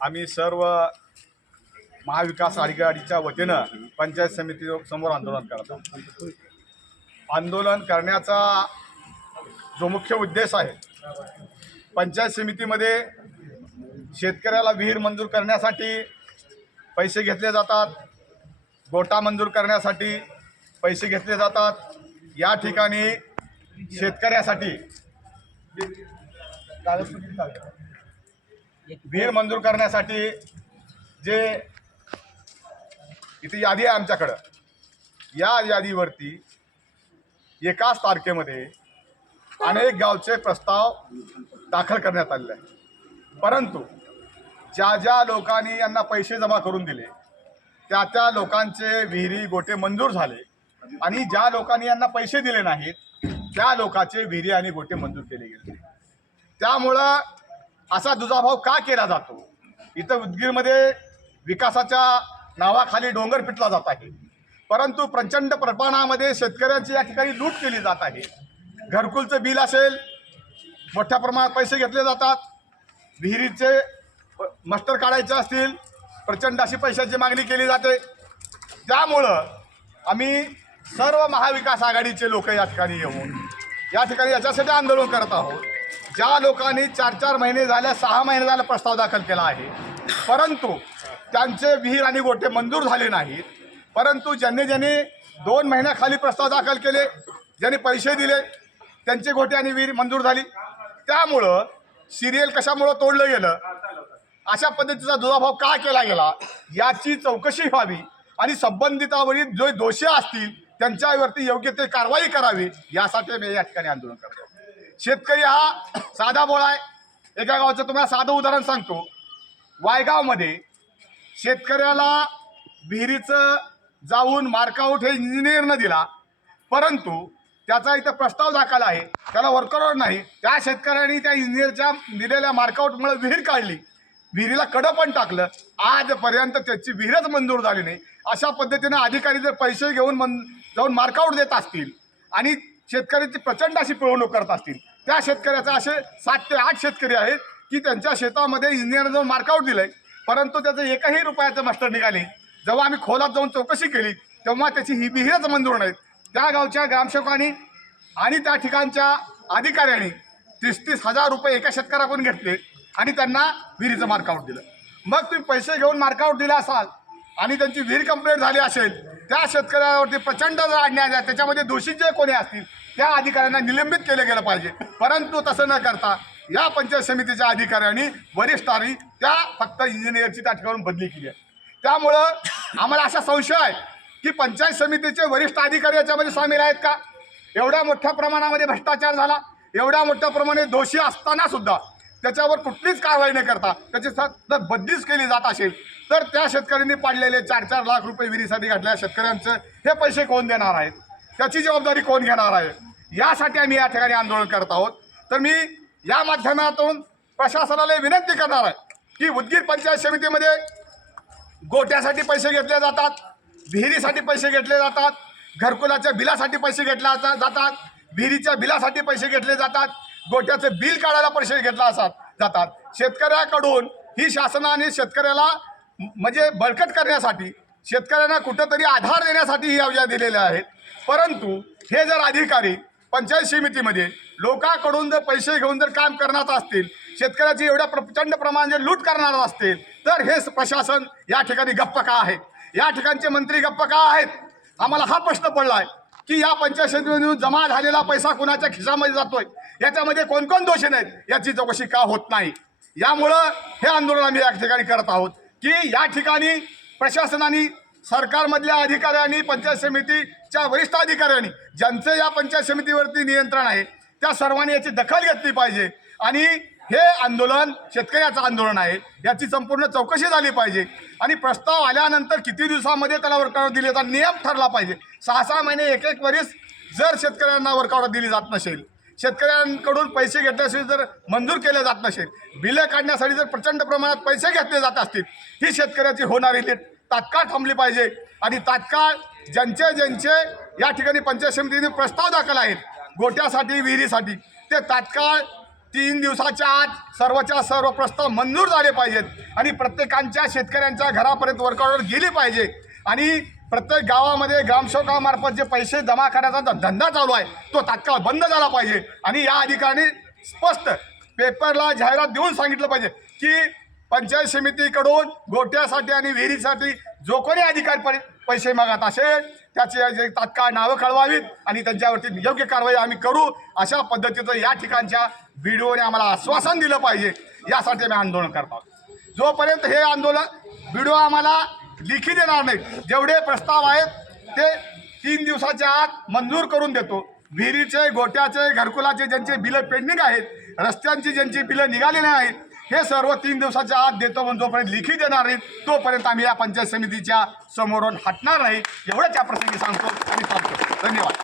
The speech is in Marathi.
आम्ही सर्व महाविकास आघाडीच्या वतीनं पंचायत समिती समोर आंदोलन करतो. आंदोलन करण्याचा जो मुख्य उद्देश आहे पंचायत समितीमध्ये शेतकऱ्याला विहीर मंजूर करण्यासाठी पैसे घेतले जातात गोटा मंजूर करण्यासाठी पैसे घेतले जातात. या ठिकाणी शेतकऱ्यासाठी विहीर मंजूर करण्यासाठी जे इथे यादी आहे आमच्याकडं या यादीवरती एकाच तारखेमध्ये अनेक गावचे प्रस्ताव दाखल करण्यात आलेले आहे परंतु ज्या ज्या लोकांनी यांना पैसे जमा करून दिले त्या त्या लोकांचे विहिरी गोटे मंजूर झाले आणि ज्या लोकांनी यांना पैसे दिले नाहीत त्या लोकांचे विहिरी आणि गोटे मंजूर केले गेले. त्यामुळं असा दुजाभाव का केला जातो? इथं उदगीरमध्ये विकासाच्या नावाखाली डोंगर पिटला जात आहे. परंतु प्रचंड प्रमाणामध्ये शेतकऱ्यांची या ठिकाणी लूट केली जात आहे. घरकुलचं बिल असेल मोठ्या प्रमाणात पैसे घेतले जातात. विहिरीचे मस्टर काढायचे असतील प्रचंड अशी पैशाची मागणी केली जाते. त्यामुळं आम्ही सर्व महाविकास आघाडीचे लोक या ठिकाणी येऊन या ठिकाणी याच्यासाठी आंदोलन करत आहोत. ज्या लोकांनी चार चार महिने झाल्या सहा महिने झाला प्रस्ताव दाखल केला आहे. परंतु त्यांचे विहीर आणि गोटे मंजूर झाले नाहीत. परंतु ज्यांनी ज्यांनी दोन महिन्याखाली प्रस्ताव दाखल केले ज्यांनी पैसे दिले त्यांचे गोटे आणि विहीर मंजूर झाली. त्यामुळं सिरियल कशामुळं तोडलं गेलं? अशा पद्धतीचा दुजाभाव का केला गेला? याची चौकशी व्हावी आणि संबंधितावरील जो दोषी असतील त्यांच्यावरती योग्य ते कारवाई करावी यासाठी मी या ठिकाणी आंदोलन करतो शेतकरी हा साधा बोळा आहे. एका गावाचं तुम्हाला साधं उदाहरण सांगतो. वायगावमध्ये शेतकऱ्याला विहिरीचं जाऊन मार्कआउट हे इंजिनियरनं दिला परंतु त्याचा इथं प्रस्ताव दाखल आहे. त्याला वर्कआउट नाही. त्या शेतकऱ्यांनी त्या इंजिनियरच्या दिलेल्या मार्कआउटमुळे विहीर काढली. विहिरीला कडं पण टाकलं. आजपर्यंत त्याची विहीरच मंजूर झाली नाही. अशा पद्धतीनं अधिकारी जर पैसे घेऊन मन जाऊन मार्कआउट देत असतील आणि शेतकऱ्याची प्रचंड अशी पिळवणूक करत असतील. त्या शेतकऱ्याचे असे सात ते आठ शेतकरी आहेत की त्यांच्या शेतामध्ये इंजिनियर जाऊन मार्कआउट दिलंय. परंतु त्याचं एकही रुपयाचं मास्टर निघाले जेव्हा आम्ही खोलात जाऊन चौकशी केली तेव्हा त्याची ही विहीरच मंजूर नाहीत. त्या गावच्या ग्रामसेवकांनी आणि त्या ठिकाणच्या अधिकाऱ्यांनी तीस तीस हजार रुपये एका शेतकऱ्याकडून घेतले आणि त्यांना विहिरीचं मार्कआउट दिलं. मग तुम्ही पैसे घेऊन मार्कआउट दिला असाल आणि त्यांची विहीर कंप्लेंट झाली असेल त्या शेतकऱ्यावरती प्रचंड जर अन्याय त्याच्यामध्ये दोषी जे कोणी असतील त्या अधिकाऱ्यांना निलंबित केलं गेलं पाहिजे. परंतु तसं न करता या पंचायत समितीच्या अधिकाऱ्यांनी वरिष्ठांनी त्या फक्त इंजिनियरची त्या ठिकाणी बदली केली आहे. त्यामुळं आम्हाला असा संशय आहे की पंचायत समितीचे वरिष्ठ अधिकारी याच्यामध्ये सामील आहेत का? एवढ्या मोठ्या प्रमाणामध्ये भ्रष्टाचार झाला. एवढ्या मोठ्या प्रमाणे दोषी असताना सुद्धा त्याच्यावर कुठलीच कारवाई न करता त्याची जर बदलीच केली जात असेल. तर त्या शेतकऱ्यांनी पाडलेले चार चार लाख रुपये विहिरीसाठी घातलेल्या शेतकऱ्यांचं. हे पैसे कोण देणार आहेत? त्याची जबाबदारी कोण घेणार आहे? यासाठी आम्ही या ठिकाणी आंदोलन करत आहोत. तर मी या माध्यमातून प्रशासनाला विनंती करणार आहे की उदगीर पंचायत समितीमध्ये गोट्यासाठी पैसे घेतले जातात विहिरीसाठी पैसे घेतले जातात घरकुलाच्या बिलासाठी पैसे घेतले जातात जातात विहिरीच्या बिलासाठी पैसे घेतले जातात गोट्याचं बिल काढायला पैसे घेतला असतात जातात. शेतकऱ्याकडून ही शासनाने शेतकऱ्याला म्हणजे बळकट करण्यासाठी शेतकऱ्यांना कुठंतरी आधार देण्यासाठी ही योजना दिलेल्या आहेत. परंतु हे जर अधिकारी पंचायत समितीमध्ये लोकांकडून जर पैसे घेऊन जर काम करणार असतील शेतकऱ्याची एवढ्या प्रचंड प्रमाणात जर लूट करणार असतील तर हे प्रशासन या ठिकाणी गप्प का आहे? या ठिकाणचे मंत्री गप्प का आहेत? आम्हाला हा प्रश्न पडला आहे की या पंचायत समितीमधून जमा झालेला पैसा कुणाच्या खिशामध्ये जातोय? याच्यामध्ये कोण कोण दोषी नाहीत? याची चौकशी का होत नाही? यामुळं हे आंदोलन आम्ही या ठिकाणी करत आहोत. की या ठिकाणी प्रशासनाने सरकारमधल्या अधिकाऱ्यांनी पंचायत समितीच्या वरिष्ठ अधिकाऱ्यांनी ज्यांचं या पंचायत समितीवरती नियंत्रण आहे त्या सर्वांनी याची दखल घेतली पाहिजे. आणि हे आंदोलन शेतकऱ्याचं आंदोलन आहे याची संपूर्ण चौकशी झाली पाहिजे. आणि प्रस्ताव आल्यानंतर किती दिवसामध्ये त्याला वर्कआउट दिले नियम ठरला पाहिजे. सहा सहा महिने एक एक वरीस जर शेतकऱ्यांना वर्कआउट दिली जात नसेल शेतकऱ्यांकडून पैसे घेतल्याशिवाय जर मंजूर केले जात नसेल बिलं काढण्यासाठी जर प्रचंड प्रमाणात पैसे घेतले जात असतील ही शेतकऱ्याची होणारी लीट तात्काळ थांबली पाहिजे. आणि तात्काळ ज्यांचे ज्यांचे या ठिकाणी पंचायत समितीने प्रस्ताव दाखल आहेत गोट्यासाठी विहिरीसाठी ते तात्काळ तीन दिवसाच्या आत सर्वच्या सर्व प्रस्ताव मंजूर झाले पाहिजेत. आणि प्रत्येकांच्या शेतकऱ्यांच्या घरापर्यंत वर्कआउटवर गेली पाहिजे. आणि प्रत्येक गावामध्ये ग्रामसेवकामार्फत जे पैसे जमा करण्याचा धंदा चालू आहे तो तात्काळ बंद झाला पाहिजे. आणि या अधिकाऱ्यांनी स्पष्ट पेपरला जाहिरात देऊन सांगितलं पाहिजे की पंचायत समितीकडून गोट्यासाठी आणि विहिरीसाठी जो कोणी अधिकारी पैसे मागत असेल त्याचे जे तात्काळ नावं कळवावीत आणि त्यांच्यावरती योग्य कारवाई आम्ही करू. अशा पद्धतीचं या ठिकाणच्या व्हिडिओने आम्हाला आश्वासन दिलं पाहिजे. यासाठी आम्ही आंदोलन करतो जोपर्यंत हे आंदोलन व्हिडिओ आम्हाला लिखी देणार नाही जेवढे प्रस्ताव आहेत ते तीन दिवसाच्या आत मंजूर करून देतो. विहिरीचे गोट्याचे घरकुलाचे ज्यांचे बिलं पेंडिंग आहेत रस्त्यांची ज्यांची बिलं निघालेली नाही आहेत हे सर्व तीन दिवसाच्या आत देतो म्हणून जोपर्यंत लिखी देणार नाहीत तोपर्यंत आम्ही या पंचायत समितीच्या समोरून हटणार नाही. एवढंच या प्रसंगी सांगतो आणि सांगतो धन्यवाद.